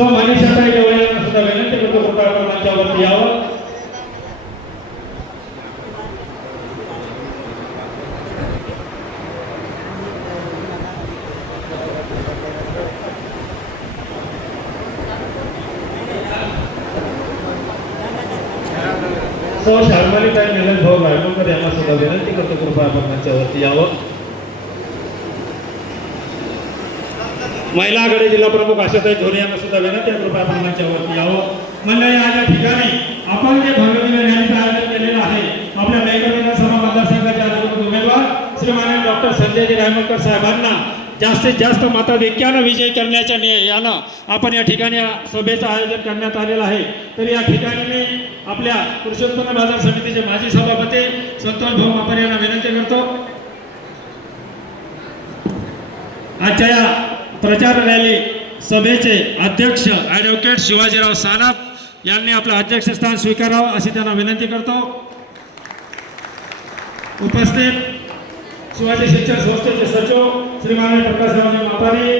So मनीषाताई Gawali यांना सुद्धा विनंती करतो कृपया आपण मंचावरती यावं. सो शारमालीताई निलेश भाऊ रायमुलकर यांना सुद्धा विनंती करतो कृपया आपण मंचावरती यावं. महिला आघाडी जिल्हा प्रमुख आशाताई झोरे यांना सुद्धा विनंती आहे कृपया आपण वरती यावं मंडळी आज या ठिकाणी आपण जे भव्यदिव्य रॅलीचं आयोजन केलेलं आहे आपल्या मेकर सभा मतदारसंघाचे अधिकृत उमेदवार श्रीमान डॉक्टर संजयजी रायमकर साहेबांना जास्तीत जास्त मताधिक्यानं विजय करण्याच्या यानं आपण या ठिकाणी या सभेचं आयोजन करण्यात आलेलं आहे. तर या ठिकाणी मी आपल्या कृषी उत्पन्न बाजार समितीचे माजी सभापती संतोष भाऊ मापर यांना विनंती करतो. आजच्या या प्रचार रॅली सभेचे अध्यक्ष ॲडव्होकेट शिवाजीराव सानप यांनी आपलं अध्यक्षस्थान स्वीकारावं अशी त्यांना विनंती करतो. उपस्थित शिवाजी शिक्षण संस्थेचे सचिव श्रीमान प्रकाशरावजी मापारी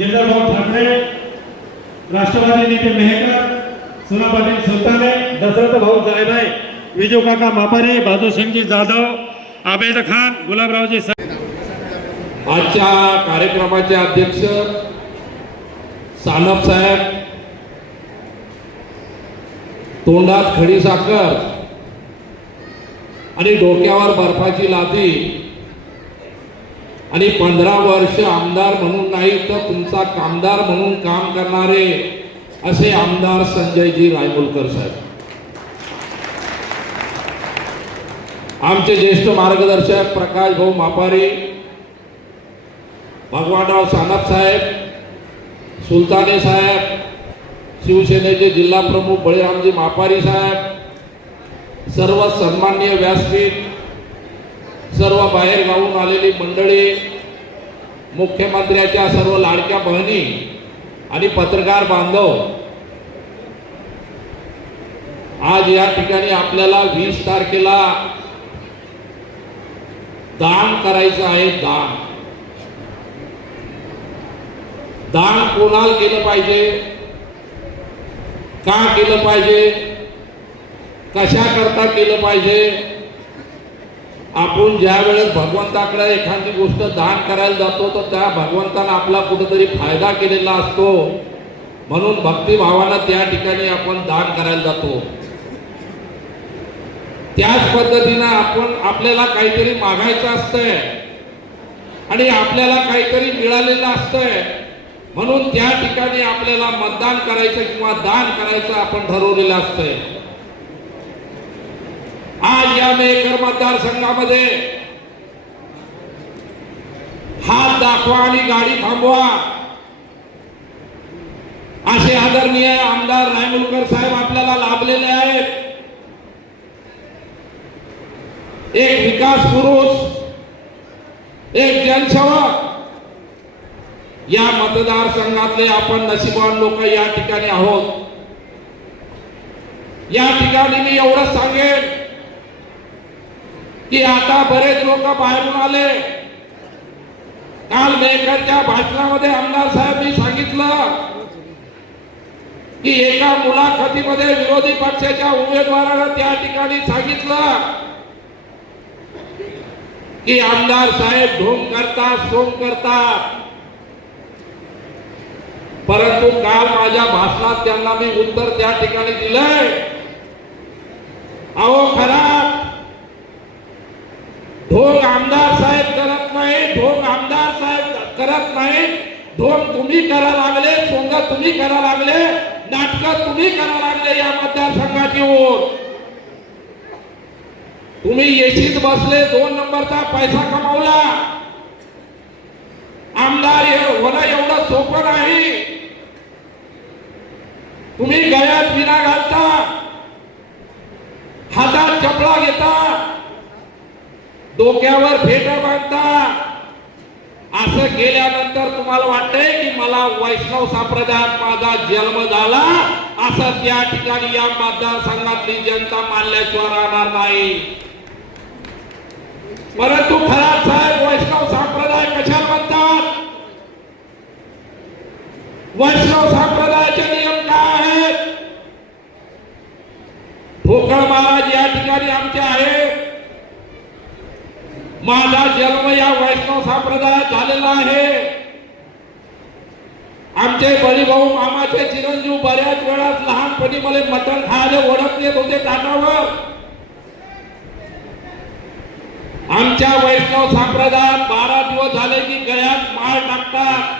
भाऊ ठाकरे राष्ट्रवादी नेते मेहकर सुना पाटील सुलताने दशरथ भाऊ जायभाई विजू काका मापारी बाजूसिंगजी जाधव आबेद खान गुलाबरावजी स- आजच्या कार्यक्रमाचे अध्यक्ष सानप साहेब तोंडात खडी साखर आणि डोक्यावर बर्फाची लादी आणि पंधरा वर्ष आमदार म्हणून नाही तर तुमचा कामदार म्हणून काम करणारे असे आमदार संजयजी रायमुलकर साहेब. आमचे ज्येष्ठ मार्गदर्शक प्रकाश भाऊ मापारी भगवानराव सानप साहेब सुलताने साहेब शिवसेनेचे जिल्हा प्रमुख बळीरामजी मापारी साहेब सर्व सन्माननीय व्यासपीठ सर्व बाहेर गावून आलेली मंडळी मुख्यमंत्र्याच्या सर्व लाडक्या बहिणी आणि पत्रकार बांधव आज या ठिकाणी आपल्याला वीस तारखेला दान करायचं आहे दान. दान कोणाला केलं पाहिजे? का केलं पाहिजे? कशा करता केलं पाहिजे? आपण ज्या वेळेस भगवंताकडे एखादी गोष्ट दान करायला जातो तर त्या भगवंतानं आपला कुठेतरी फायदा केलेला असतो. म्हणून भक्तिभावानं त्या ठिकाणी आपण दान करायला जातो. त्याच पद्धतीनं आपण आपल्याला काहीतरी मागायचं असतंय. आणि आपल्याला काहीतरी मिळालेलं असतंय. म्हणून त्या ठिकाणी आपल्याला मतदान करायचं किंवा दान करायचं आपण ठरवलेलं असतंय. आज या मेकर मतदारसंघामध्ये हात दाखवा आणि गाडी थांबवा. असे आदरणीय आमदार रायमुलकर साहेब आपल्याला लाभलेले आहेत. एक विकास पुरुष एक जनसेवक या मतदारसंघातले आपण नशिबान लोक या ठिकाणी आहोत. या ठिकाणी मी एवढं सांगेन की आता बरेच लोक बाहेरून आले. काल मेकरच्या भाषणामध्ये आमदार साहेबांनी सांगितलं की एका मुलाखतीमध्ये विरोधी पक्षाच्या उमेदवारानं त्या ठिकाणी सांगितलं की आमदार साहेब ढोंग करतात सोंग करतात. परंतु काल माझ्या भाषणात त्यांना मी उत्तर त्या ठिकाणी दिलंय. अहो खरा ढोंग आमदार साहेब करत नाही ढोंग आमदार साहेब करत नाही. ढोंग तुम्ही करा लागले सोंग तुम्ही करा लागले नाटक तुम्ही करा लागले या मतदारसंघाची ओर. तुम्ही येशीत बसले दोन नंबरचा पैसा कमावला. आमदार होणं एवढं सोपं नाही. तुम्ही गळ्यात विना घालता हातात चपला घेता डोक्यावर फेटा बांधता. असं गेल्यानंतर तुम्हाला वाटतंय की मला वैष्णव संप्रदायात माझा जन्म झाला? असं त्या ठिकाणी या मतदारसंघातली जनता मानल्याशिवाय राहणार नाही. परंतु खरा साहेब वैष्णव संप्रदाय कशाला म्हणतात? वैष्णव संप्रदायाच्या महाराज आमचे आहेत माझा जन्म या वैष्णव संप्रदायात झालेला आहे. आमचे बळीभाऊ मामाचे चिरंजीव बऱ्याच वेळा लहानपणी मला मटण खायला ओढत येत होते ताटावर. आमच्या वैष्णव संप्रदायात बारा दिवस झाले की गळ्यात माळ टाकतात.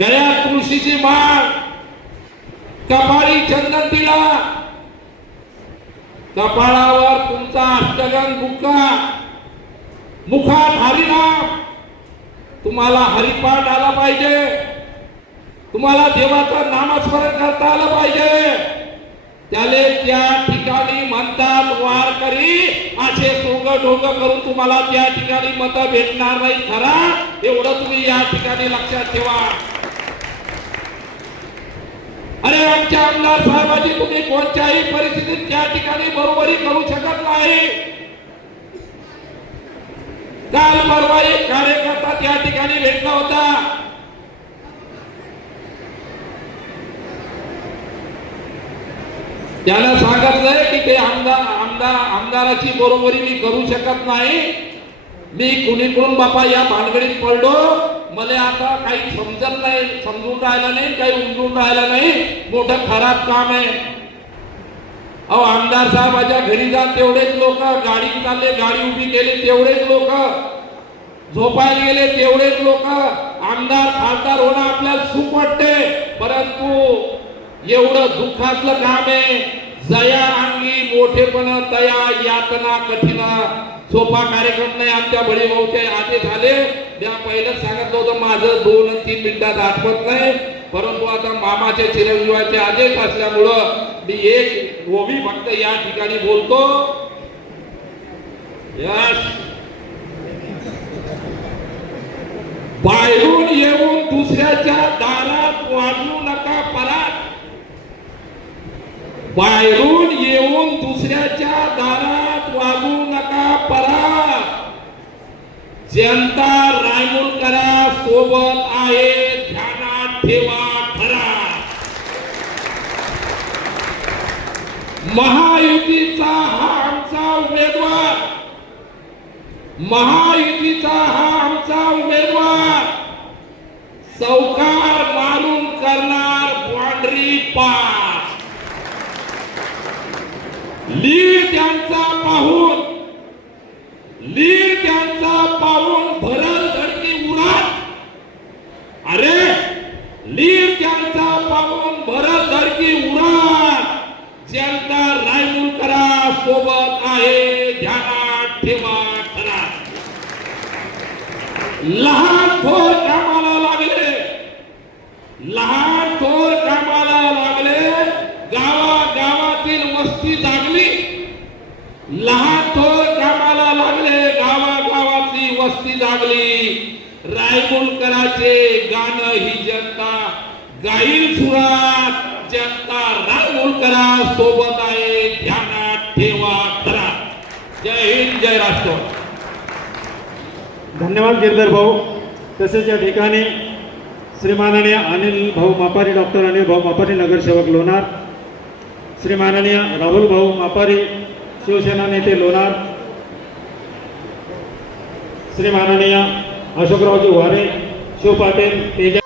गळ्यात तुळशीची माळ कपाळी चंदन तिला. कपाळावर तुमचा अष्टगन बुक्का. मुखात हरिनाम. तुम्हाला हरिपाठ आला पाहिजे. तुम्हाला देवाचं नामस्मरण करता आलं पाहिजे. त्याले त्या ठिकाणी म्हणतात वार करी असे सोंग ढोंग करून तुम्हाला त्या ठिकाणी मत भेटणार नाही खरा. एवढं तुम्ही या ठिकाणी लक्षात ठेवा. अरे आमच्या आमदार साहेबाची तुम्ही कोणत्याही परिस्थितीत त्या ठिकाणी बरोबरी करू शकत नाही. काल परवा एक कार्यकर्ता त्या ठिकाणी भेटला होता. त्याला सांगितलंय की ते आमदार आमदार आमदाराची बरोबरी मी करू शकत नाही. मी कुणीकडून बापा या भानगडीत पडलो? मला आता काही समजत नाही समजून राहिलं नाही काही उमजून राहिलं नाही. मोठं खराब काम आहे. अहो आमदार साहेबाच्या घरी जा तेवढेच लोक गाडी चालले गाडी उभी केली तेवढेच लोक. झोपायला गेले तेवढेच लोक. आमदार खासदार होणं आपल्याला सुख वाटते परंतु एवढं दुःखातलं काम आहे. मोठेपण तया यातना कठीण सोपा कार्यक्रम नाही आमच्या बळी भाऊचे आधी झाले. त्या पहिलंच सांगितलं होतं माझं दोन तीन मिनिटात आठवत नाही. परंतु आता मामाच्या चिरंजीवाचे आदेश असल्यामुळं मी एक ओवी फक्त या ठिकाणी बोलतो. बाहेरून येऊन दुसऱ्याच्या दारात वाजवू नका परात बाहेरून दुसऱ्याच्या दारात वागू नका परा. जनता रायमुलकरा सोबत आहे ध्यानात ठेवा खरा. महायुतीचा हा आमचा उमेदवार. महायुतीचा हा आमचा उमेदवार. चौकार मारून करणार बाँड्री पार. लीड त्यांचा पाहून रायमुलकराचे गाणं ही जनता गाईल सुरात. जनता रायमुलकरा सोबत आहे ध्यानात ठेवा खरा. जय हिंद जय राष्ट्र. धन्यवाद गिरधर भाऊ. तसेच या ठिकाणी श्री माननीय अनिल भाऊ मापारी डॉक्टर अनिल भाऊ मापारी नगरसेवक लोणार. श्री माननीय राहुल भाऊ मापारी शिवसेना नेते लोणार. श्री અશોકરાવજી વારે શિવ પાટીલ તેજા